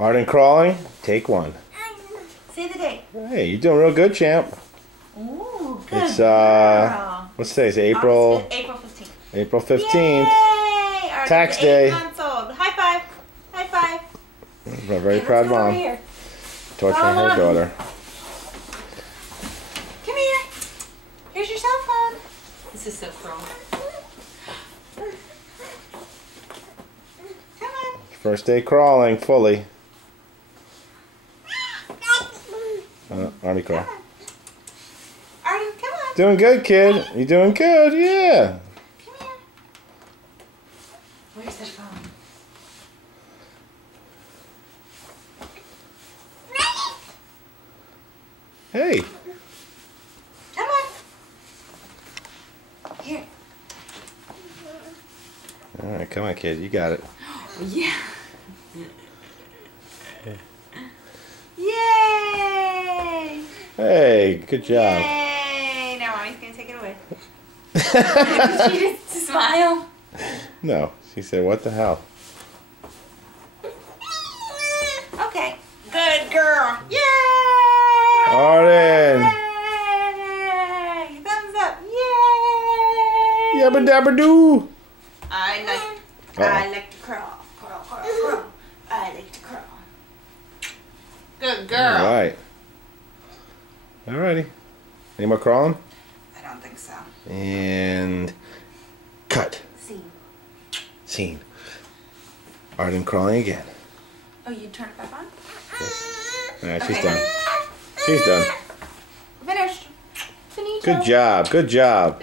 Arden crawling, take one. Say the date. Hey, you're doing real good, champ. Ooh, good It's girl. what's today? It's April. April 15th. April 15th. Yay! Arden's Tax 8 day. months old. High five. High five. I'm a very proud Let's go over mom. here. Torturing her daughter. Come here. Here's your cell phone. This is so cool. Come on. First day crawling fully. Army crawl. Arden, come on. Doing good, kid. You're doing good, yeah. Come here. Where's the phone? Hey. Come on. Here. All right, come on, kid. You got it. Yeah. Yay! Hey, good job. Yay! Now mommy's gonna take it away. Did she just smile? No, she said, what the hell? Okay. Good girl. Yay! Arden. Yay! Thumbs up. Yay! Yabba dabba doo. I like to crawl. Crawl, crawl, crawl. I like to crawl. Good girl. All right. Alrighty. Any more crawling? I don't think so. And cut. See. Scene. Arden crawling again. Oh, you turn it back on? Yes. All right, she's Okay. done. She's done. Finished. Finito. Good job. Good job.